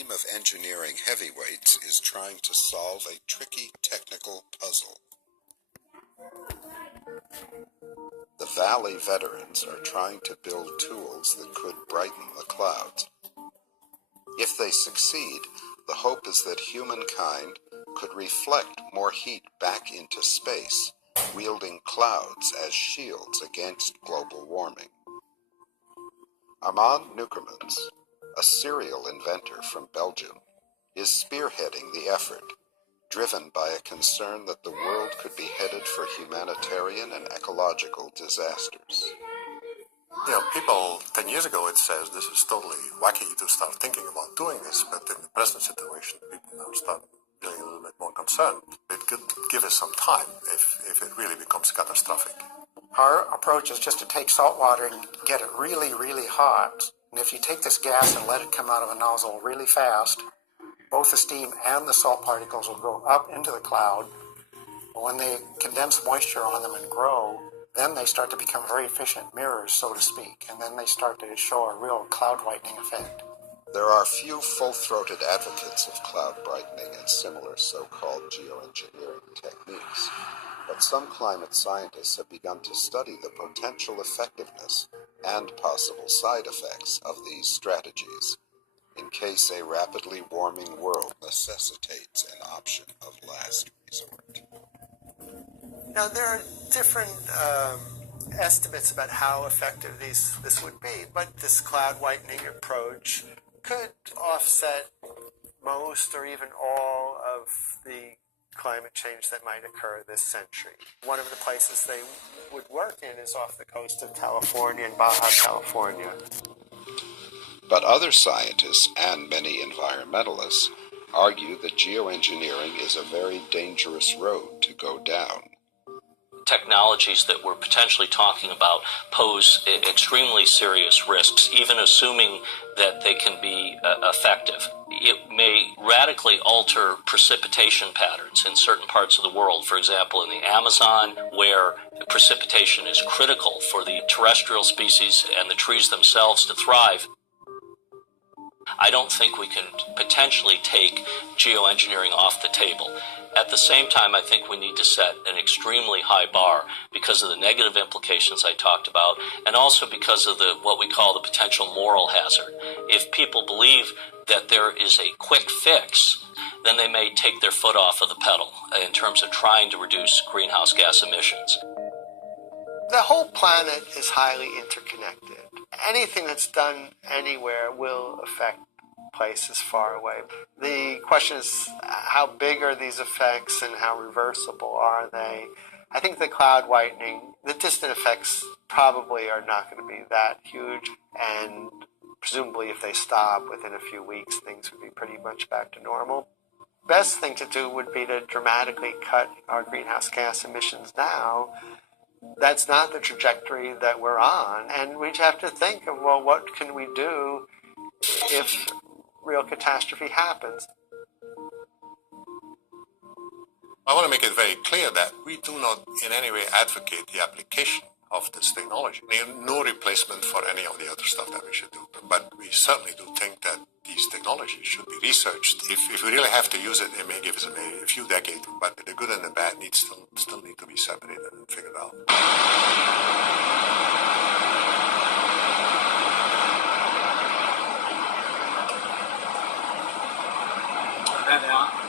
team of engineering heavyweights is trying to solve a tricky technical puzzle. The Valley veterans are trying to build tools that could brighten the clouds. If they succeed, the hope is that humankind could reflect more heat back into space, wielding clouds as shields against global warming. Armand Nukemans, a serial inventor from Belgium, is spearheading the effort, driven by a concern that the world could be headed for humanitarian and ecological disasters. You know, people 10 years ago, it says this is totally wacky to start thinking about doing this, but in the present situation, people now start feeling a little bit more concerned. It could give us some time if it really becomes catastrophic. Our approach is just to take salt water and get it really, really hot. And if you take this gas and let it come out of a nozzle really fast, both the steam and the salt particles will go up into the cloud. But when they condense moisture on them and grow, then they start to become very efficient mirrors, so to speak, and then they start to show a real cloud whitening effect. There are few full-throated advocates of cloud brightening and similar so-called geoengineering techniques, but some climate scientists have begun to study the potential effectiveness and possible side effects of these strategies, in case a rapidly warming world necessitates an option of last resort. Now, there are different estimates about how effective this would be, but this cloud whitening approach could offset most or even all of the climate change that might occur this century. One of the places they would work in is off the coast of California, in Baja California. But other scientists and many environmentalists argue that geoengineering is a very dangerous road to go down. Technologies that we're potentially talking about pose extremely serious risks, even assuming that they can be effective. It may radically alter precipitation patterns in certain parts of the world. For example, in the Amazon, where precipitation is critical for the terrestrial species and the trees themselves to thrive. I don't think we can potentially take geoengineering off the table. At the same time, I think we need to set an extremely high bar because of the negative implications I talked about, and also because of what we call the potential moral hazard. If people believe that there is a quick fix, then they may take their foot off of the pedal in terms of trying to reduce greenhouse gas emissions. The whole planet is highly interconnected. Anything that's done anywhere will affect places far away. The question is, how big are these effects and how reversible are they? I think the cloud whitening, the distant effects probably are not going to be that huge, and presumably if they stop within a few weeks, things would be pretty much back to normal. Best thing to do would be to dramatically cut our greenhouse gas emissions now. That's not the trajectory that we're on, and we have to think of, well, what can we do if real catastrophe happens? I want to make it very clear that we do not in any way advocate the application of this technology. No replacement for any of the other stuff that we should do. But we certainly do think that these technologies should be researched. If we really have to use it, it may give us a few decades, but the good and the bad still need to be separated and figured out. That out.